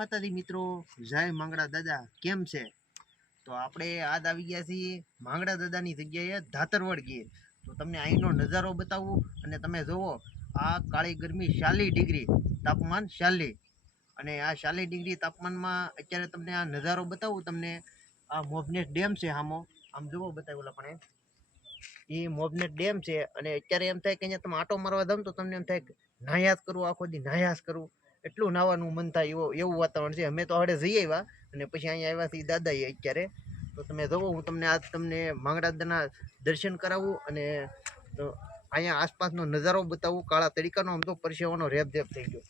માતાજી મિત્રો, જય માંગડા દાદા, કેમ છે? તો આપણે આજ આવી ગયા છીએ માંગડા દાદાની જગ્યાએ ધાતરવડ ગીર. તો તમને અહીંનો નજારો બતાવું અને તમે જુઓ, આ કાળી ગરમી ચાલીસ ડિગ્રી તાપમાન ચાલીસ. અને આ ચાલીસ ડિગ્રી તાપમાનમાં અત્યારે તમને આ નજારો બતાવું તમને. આ મોભનેટ ડેમ છે આમો આમ જુઓ બતાવ્યું પણ એ મોભનેટ ડેમ છે અને અત્યારે એમ થાય કે અહીંયા તમે આટો મારવા દમ તો તમને એમ થાય કે નાહ્યાસ કરવું આખો દી નાયાસ કરવું એટલું નાવાનું મન થાય એવો એવું વાતાવરણ છે. અમે તો હડે જઈ આવ્યા અને પછી અહીંયા આવ્યા છીએ દાદાએ અત્યારે. તો તમે જોવો, હું તમને આજ તમને માંગડા દર્શન કરાવું અને અહીંયા આસપાસનો નજારો બતાવું. કાળા તરીકાનો આમ તો પરસેવાનો રેપ થઈ ગયો.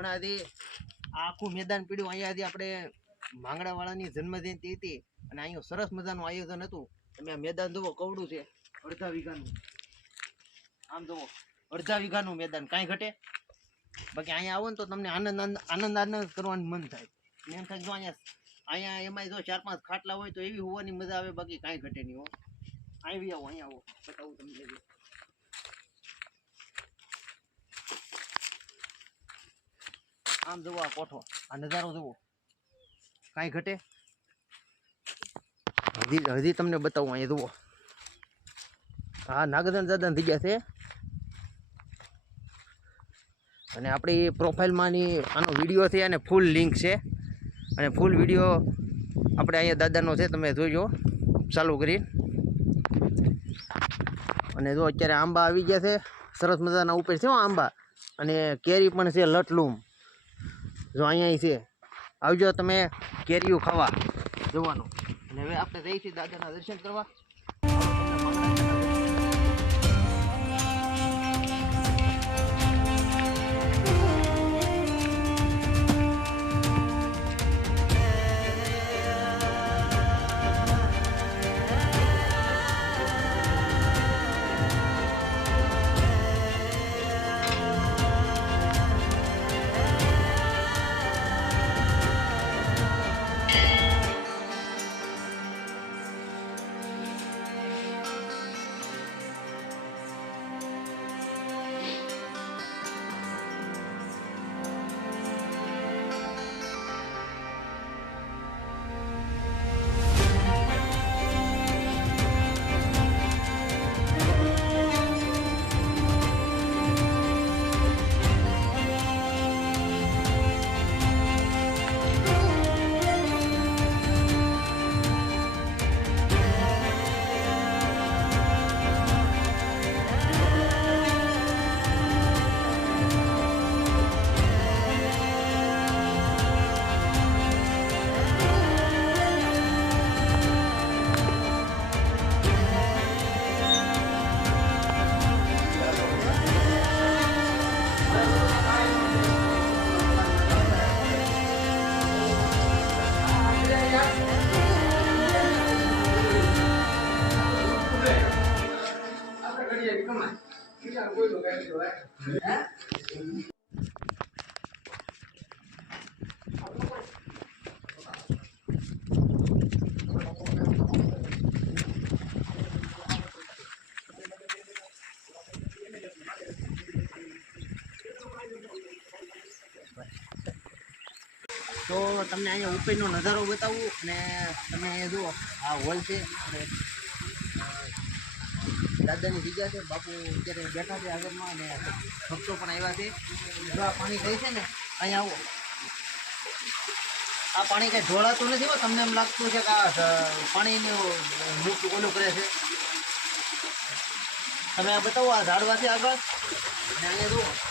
હમણાંથી આખું મેદાન પીડ્યું. અહીંયાથી આપણે માંગડાવાળાની જન્મજયંતિ હતી અને અહીંયા સરસ મજાનું આયોજન હતું. તમે આ મેદાન જુઓ, કવડું છે. અડધા વીઘાનું. આમ જુઓ, અડધા વીઘાનું મેદાન. કાંઈ ઘટે? બાકી અહીંયા આવો ને તો તમને આનંદ આનંદ આનંદ કરવાનું મન થાય. અને એમ થાય જો અહીંયા અહીંયા એમાં જો ચાર પાંચ ખાટલા હોય તો એવી હોવાની મજા આવે, બાકી કાંઈ ઘટે નહીં હો. આવી આવો, અહીંયા આવો. બતાવું તમને. આમ જુઓ આ કોઠો. આ નજારો જુઓ કાંઈ ઘટે? હજી હજી તમને બતાવું, અહીંયા જુઓ. હા નાગદન દાદા થઈ ગયા છે. અને આપણી પ્રોફાઇલમાંની આનો વીડિયો છે અને ફૂલ લિંક છે. અને ફૂલ વીડિયો આપણે અહીંયા દાદાનો છે, તમે જોઈજો ચાલુ કરી અને જો અત્યારે આંબા આવી ગયા છે. સરસ મજાના ઉપર છે આંબા. અને કેરી પણ છે લટલુમ. જો અહીંયા છે. આવજો તમે કેરીઓ ખાવા જોવાનું. અને હવે આપણે જઈશું દાદાના દર્શન કરવા. તો તમને અહીંયા ઉપરનો નજારો બતાવું અને તમે જુઓ આ હોલ છે. દાદાની જગ્યા છે. બાપુ અત્યારે બેઠા છે આગળમાં અને ભક્તો પણ આવ્યા છે. જો આ પાણી થાય છે ને અહીંયા આવો. આ પાણી કાંઈ ઢોળાતું નથી હો, તમને એમ લાગતું છે કે આ પાણીનું મુખ ઓલું કરે છે. તમે આ બતાવો, આ ઝાડવાથી આગળ. અને અહીંયા જુઓ.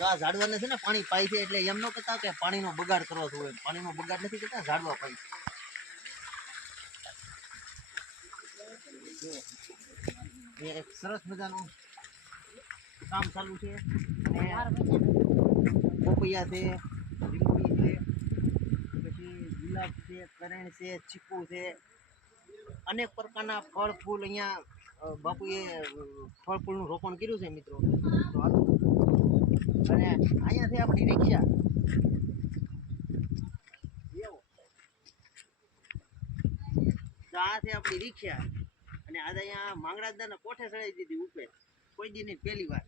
તો આ ઝાડવાને છે ને પાણી પાય છે એટલે એમ ન કરતા કે પાણીનો બગાડ કરવો જોઈએ પાણીનો બગાડ નથી કરતા, ઝાડવા પાય છે. સરસ મજાનું કામ ચાલુ છે અને પોપૈયા છે લીંબોડી છે, પછી ગુલાબ છે, કરેણ છે, ચીકુ છે અનેક પ્રકારના ફળ ફૂલ અહીંયા બાપુએ ફળ ફૂલનું રોપણ કર્યું છે મિત્રો તો. અને અહીંયાથી આપણી રિક્ષા. આ આપણી રિક્ષા. અને આજે અહીંયા માંગડાદાના કોઠે ચડાવી દીધી ઉપર કોઈ દી નહીં, પહેલી વાર.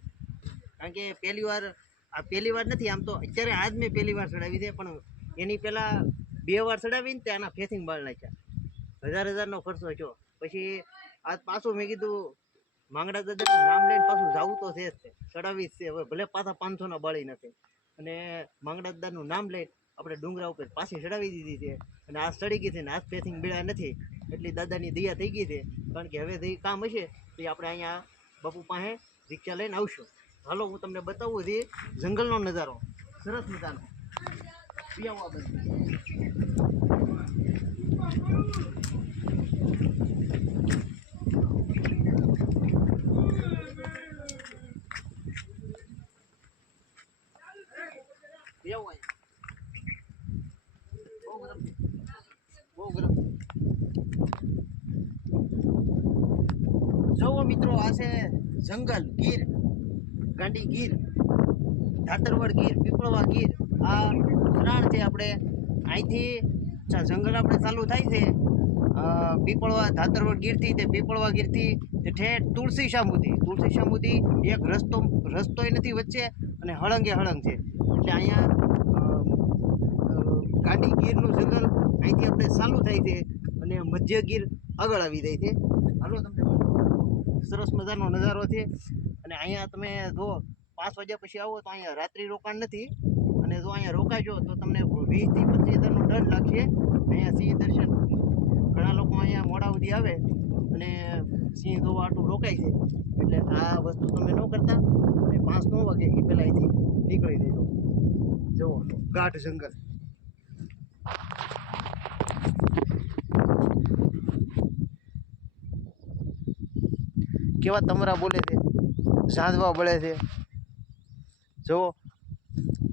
કારણ કે પહેલી વાર, આ પહેલી વાર નથી, આમ તો અત્યારે આજ મેં પહેલી વાર ચડાવી છે, પણ એની પહેલા બે વાર ચડાવીને ત્યાંના ફેસિંગ બાળ નાખ્યા. હજાર હજારનો ખર્ચો છો પછી આજ પાછું મેં કીધું માંગડા દાદાનું નામ લઈને પાછું જવું તો છે જ છે ચડાવી જ છે હવે. ભલે પાછા પાંચસોના બાળી નથી અને માંગડા દાદાનું નામ લઈને આપણે ડુંગરા ઉપર પાછી ચડાવી દીધી છે. અને આ ચડી ગઈ છે ને આ ફેસિંગ બીડા નથી. એટલી દાદાની દયા થઈ ગઈ છે. કારણ કે હવે જે કામ હશે તે આપણે અહીંયા બાપુ પાસે રિક્ષા લઈને આવશું. હાલો, હું તમને બતાવું છું જંગલનો નજારો. સરસ મજાનો. બી આવો આ બાજુ. બી આવો અહીંયા. બહુ ગરમ છે. બહુ ગરમ જોવો મિત્રો આ છે જંગલ, ગીર, ગાંડી ગીર ધાતરવડ ગીર, પીપળવા ગીર, આ ત્રણ છે આપણે. અહીંથી જંગલ આપણે ચાલુ થાય છે. પીપળવા ધાતરવડ ગીરથી તે પીપળવા ગીરથી તે ઠેઠ તુલસી શામુદી. તુલસી શામુદી એક રસ્તો, રસ્તોય નથી વચ્ચે અને હળંગે હળંગ છે. એટલે અહીંયા ગાંડી ગીરનું જંગલ અહીંથી આપણે ચાલુ થાય છે અને મધ્ય ગીર આગળ આવી જાય છે. હાલો તમને. સરસ મજાનો નજારો છે. અને અહીંયા તમે જો પાંચ વાગ્યા પછી આવો તો અહીંયા રાત્રિ રોકાણ નથી. અને જો અહીંયા રોકાજો તો તમને વીસથી પચીસ હજારનો દંડ લાગશે. અહીંયા સિંહ દર્શન ઘણા લોકો અહીંયા મોડા સુધી આવે અને સિંહ જોવા આટલું રોકાય છે. એટલે આ વસ્તુ તમે ન કરતા અને પાંચ નવ વાગે એ પહેલાં અહીંથી નીકળી દેજો જુઓ, ગાઢ જંગલ. કેવા તમરા બોલે છે? સાંધવા બળે છે? જો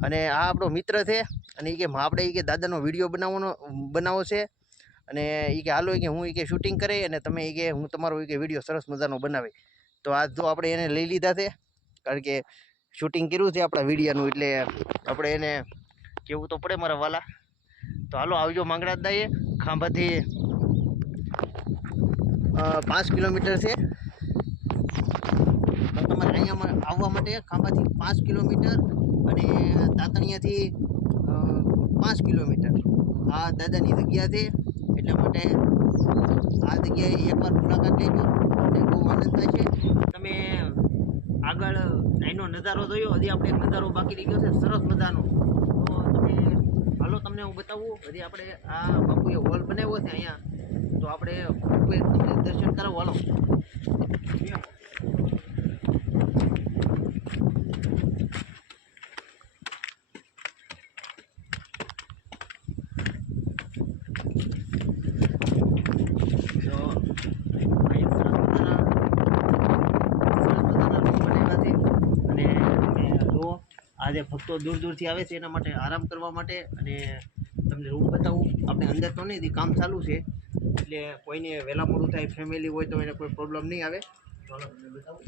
અને આ આપણો મિત્ર છે, અને એ કે આપણે એ કે દાદાનો વીડિયો બનાવવાનો, બનાવો છે. અને એ કે હાલો એ કે હું એ કે શૂટિંગ કરે અને તમે એ કે હું તમારો એ કે વીડિયો સરસ મજાનો બનાવી. તો આજ જો આપણે એને લઈ લીધા છે, કારણ કે શૂટિંગ કર્યું છે આપણા વિડીયાનું, એટલે આપણે એને કેવું તો પડે મારા વાલા. તો હાલો આવજો માંગડા દાઈએ ખાંભાથી પાંચ કિલોમીટર છે. તો તમારે અહીંયા આવવા માટે ખાંભાથી પાંચ કિલોમીટર અને તાતણિયાથી પાંચ કિલોમીટર. આ દાદાની જગ્યા છે, એટલા માટે આ જગ્યાએ એકવાર મુલાકાત લેજો. તમને બહુ આનંદ થશે. તમે આગળ અહીંનો નજારો જોયો, હજી આપણે એક નજારો બાકી રહી ગયો છે, સરસ મજાનો. તો તમે, હાલો તમને હું બતાવું, હજી આપણે આ બાપુએ હોલ બનાવ્યો છે અહીંયા. તો આપણે દર્શન કરાવો, હાલો તો અહીં સરસ મજાના સરસ મજાના રૂમ બનેલા છે અને તમે જુઓ આ જે ભક્તો દૂર દૂરથી આવે છે એના માટે આરામ કરવા માટે અને તમને રૂમ બતાવું. આપણે અંદર તો નહીં કામ ચાલુ છે. એટલે કોઈને વહેલા મોડું થાય ફેમિલી હોય તો એને કોઈ પ્રોબ્લેમ નહીં આવે. બતાવું.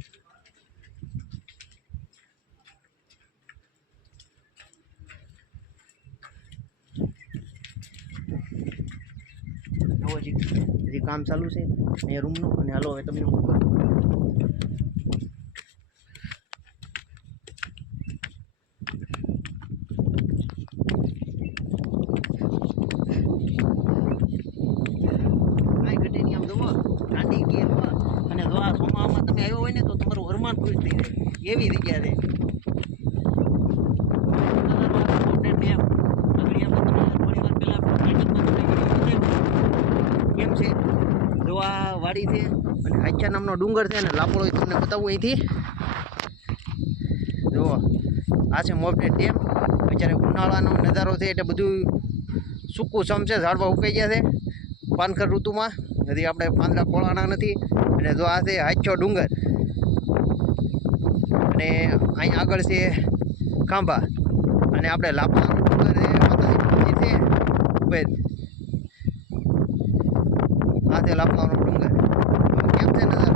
નવો હજી કામ ચાલુ છે અહીંયા રૂમનું, અને હાલો, હવે તમને હું કરું કાંઈ ઘટે નહીં આમ જુઓ ગાંડી ગીર હો. અને જો આ સોમામાં તમે આવ્યો હોય ને તો તમારું વરમાન ખુશ થઈ જાય એવી જગ્યા છે આપણે બે પગડિયામાં તમે થોડી વાર પહેલા નાટકમાં તમને વીડિયો બતાવ્યો. કેમ છે જો આ વાડી છે અને હાચા નામનો ડુંગર છે અને લાપોળો તમને બતાવું અહીંથી. જુઓ, આ છે મોરબી ડેમ. અત્યારે ઉનાળાનો નજારો છે એટલે બધું સૂકું સમ છે, ઝાડવા ઉકાઈ ગયા છે. પાનખર ઋતુમાં. હજી આપણે પાંદડા પોળાણા નથી. અને જો આ છે હાચો ડુંગર. અને અહીં આગળ છે ખાંભા. અને આપણે લાપોળાનો ડુંગર છે આ છે લાપોળાનો ડુંગર. છે નજારો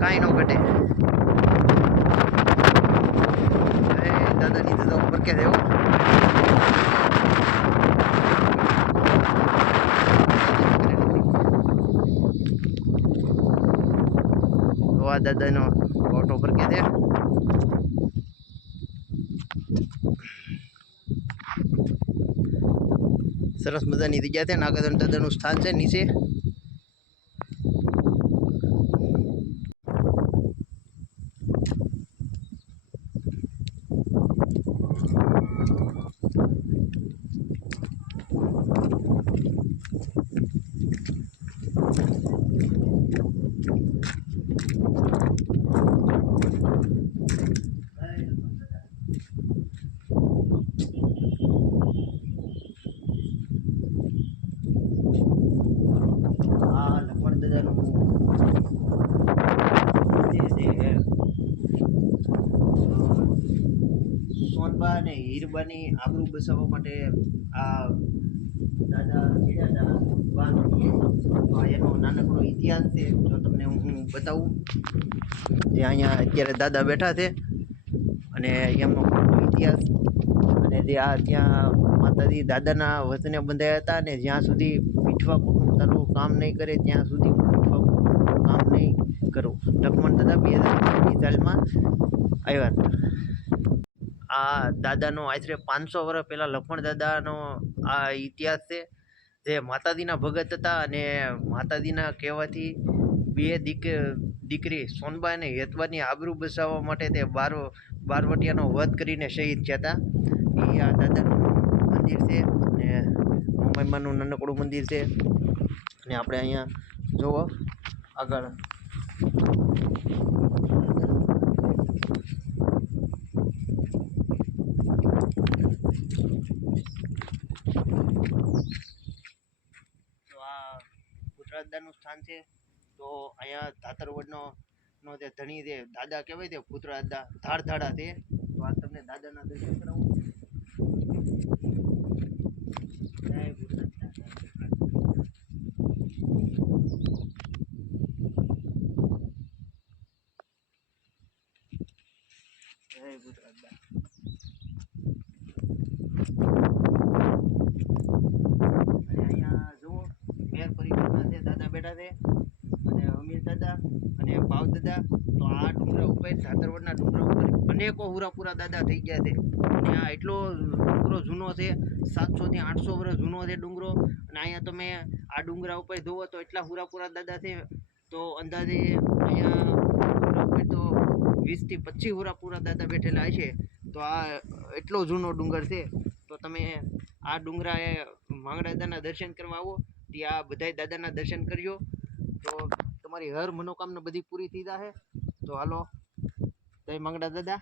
કાંઈ ન ઘટે. દાદાની દાદા ઉપર કે દેવો આ દાદાનો ફોટો પર કે દે સરસ મજાની જગ્યા છે. નાગાધન દાદાનું સ્થાન છે નીચે આ લક્ષ્મણ દાદાનું જે છે અ, સોનબા હીરબાની આબરૂ બસાવવા માટે આ દાદા. તો આ એનો નાનકડો ઇતિહાસ છે, જો તમને હું બતાવું. જે અહીંયા અત્યારે દાદા બેઠા છે અને એમનો ઇતિહાસ. અને જે આ ત્યાં માતાજી દાદાના વચને બંધાયા હતા અને જ્યાં સુધી પીઠવા કુટુંબ તારું કામ નહીં કરે, ત્યાં સુધી હું પીઠવા કામ નહીં કરું. લક્ષ્મણ દાદા બે હજાર સાલમાં આવ્યા હતા. આ દાદાનો આશરે પાંચસો વર્ષ પહેલાં લખમણ દાદાનો આ ઇતિહાસ છે, જે માતાજીના ભગત હતા અને માતાજીના કહેવાથી બે દીક, દીકરી સોનબા અને હેતબાની આબરૂ બચાવવા માટે તે બાર, બારવટિયાનો વધ કરીને શહીદ થયા હતા. એ આ દાદાનું મંદિર છે અને મહિમાનું નાનકડું મંદિર છે. અને આપણે અહીંયા જુઓ આગળ તો આ સ્થાન છે. તો અહીંયા ધાતરવડનો નો જે ધણી જે દાદા કહેવાય તે પુત્ર દાદા ધાડ ધાડા છે. તો આ તમને દાદાના દર્શન કરાવું જય ભૂતનાથ. જય ભૂતનાથ દાદા. અને અહીંયા જુઓ મેર પરિવારના છે દાદા બેઠા છે અને અમીર દાદા અને ભાવ દાદા, તો આ ડુંગરા ઉપર ધાતરવડના ડુંગરા ઉપર અનેકો હુરાપુરા દાદા થઈ ગયા છે. અને આ એટલો ડુંગરો જૂનો છે સાતસોથી આઠસો વર્ષ જૂનો છે ડુંગરો. અને અહીંયા તમે આ ડુંગરા ઉપર જોવો તો એટલા હુરાપુરા દાદા છે, તો અંદાજે અહીંયા તો વીસથી પચીસ હુરાપુરા દાદા બેઠેલા છે તો આ એટલો જૂનો ડુંગર છે. તો તમે આ ડુંગરાએ માંગડા દાદાના દર્શન કરવા આવો, ત્યાં બધાય દાદાના દર્શન કરજો તો તમારી હર મનોકામના બધી પૂરી થઈ જશે તો હાલો જય માંગડા દાદા.